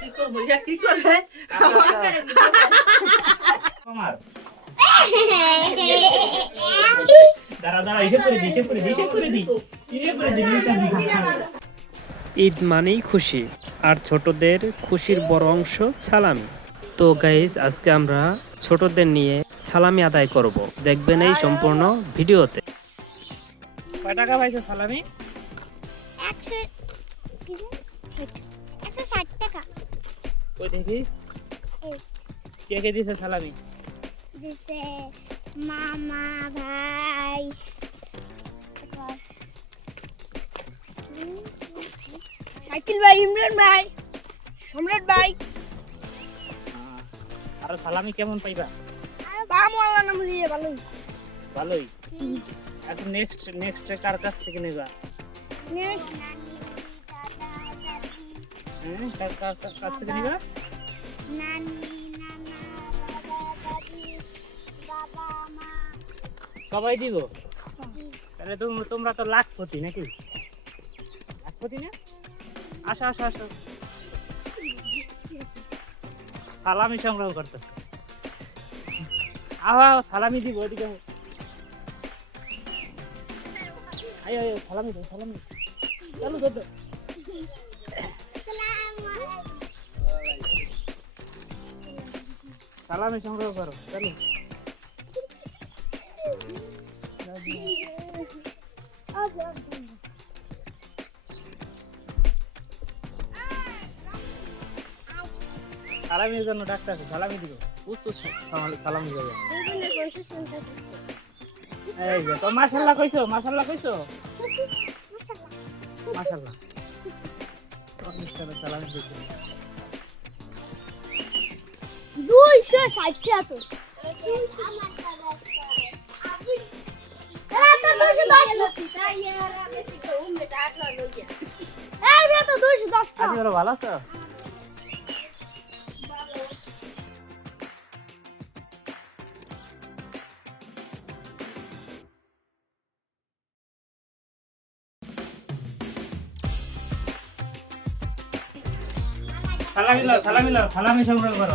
কি করব। ইয়া কি করে আমার। দাঁড়া দাঁড়া করে করে করে করে ঈদ মানেই খুশি আর ছোটদের খুশির বড় অংশ সালামি তো গাইজ আজকে আমরা ছোটদের নিয়ে সালামি আদায় করব। দেখবেন এই সম্পূর্ণ ভিডিওতে। কয় টাকা পাইছো সালামি। একশো ষাট টাকা। কই দেখি? কে কে দিছে সালামি? দিছে মামা ভাই। শাকিল ভাই ইমরান ভাই সম্রাট ভাই। আর সালামি কেমন পাইবা? বাম আল্লাহ নাম দিয়ে ভালোই। ভালোই। এখন নেক্সট নেক্সট কার কাছ থেকে নেবা? নেক্সট সবাই দিব? তাহলে তোমরা তো লাখপতি নাকি? লাখপতি না? আসো আসো আসো। সালামি সংগ্রহ করতেছে। আহ সালামি দিব, ওদিকে আয় সালামি দাও সালামি। চলো সালামি সংগ্রহ করো চলো। সালামির জন্য ডাক্তার আছে সালামি দিব। উস উস সালামি- সালামি যাবে। এই যে তো মাশাআল্লাহ কইছো মাশাআল্লাহ কইছো? মিস্টার সালামি দিছো দুইশো ষাট তো। টাকা। ভালো আছো? সালামি সালামি সালামি সংগ্রহ করো।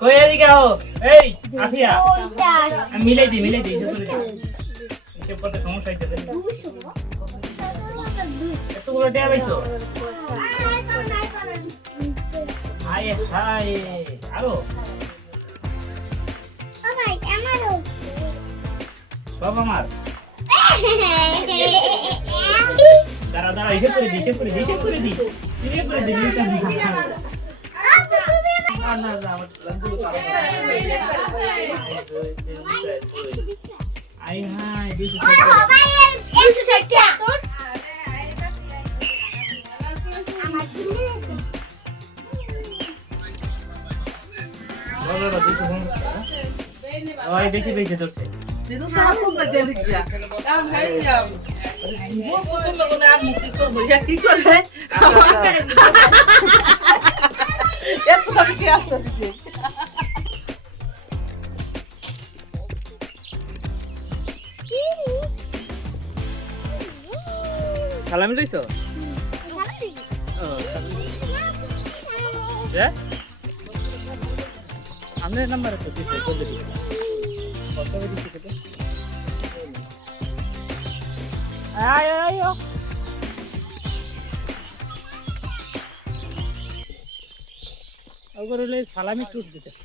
কই এদিকে আও এই আফিয়া। মিলাই দিই মিলাই দিই হিসাব করতে সমস্যা হইতেছে এতগুলো টাকা পাইছো আয় হায়। আরও? সব আমার? দাঁড়া দাঁড়া হিসাব করে দিই হিসাব করে দিই হিসাব করে দিই হিসাব করে দিই পঞ্চাশ ওই বেশি বেশি ধরছে দিদু করব কি করে সব কি আসতে দিতে সালামি লইছো? হ্যাঁ নাম্বার তো বলে দিই কত আয় আয়। ওগুলো সালামি টুট দিতেছে।